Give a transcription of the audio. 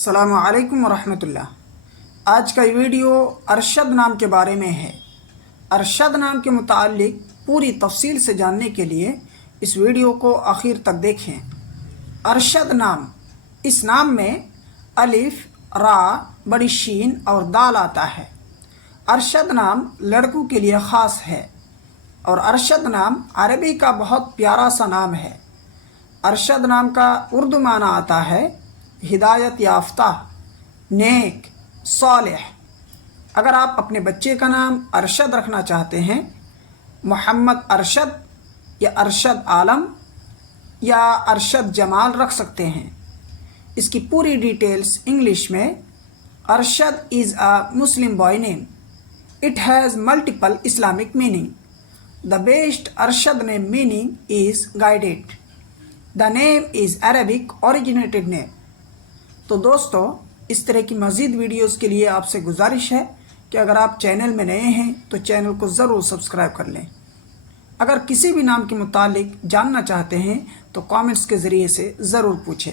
अस्सलामु अलैकुम वरहमतुल्लाह। आज का वीडियो अरशद नाम के बारे में है। अरशद नाम के मुताल्लिक पूरी तफसील से जानने के लिए इस वीडियो को आखिर तक देखें। अरशद नाम, इस नाम में अलिफ, रा, बड़ी शीन और दाल आता है। अरशद नाम लड़कों के लिए ख़ास है और अरशद नाम अरबी का बहुत प्यारा सा नाम है। अरशद नाम का उर्दू माना आता है हिदायत याफ्ता, नेक, सालेह। अगर आप अपने बच्चे का नाम अरशद रखना चाहते हैं, मोहम्मद अरशद या अरशद आलम या अरशद जमाल रख सकते हैं। इसकी पूरी डिटेल्स इंग्लिश में। Arshad is a Muslim boy name. It has multiple Islamic meaning. The best Arshad name meaning is guided. The name is Arabic originated name. तो दोस्तों, इस तरह की मज़ीद वीडियोस के लिए आपसे गुजारिश है कि अगर आप चैनल में नए हैं तो चैनल को ज़रूर सब्सक्राइब कर लें। अगर किसी भी नाम के मुतालिक जानना चाहते हैं तो कमेंट्स के ज़रिए से ज़रूर पूछें।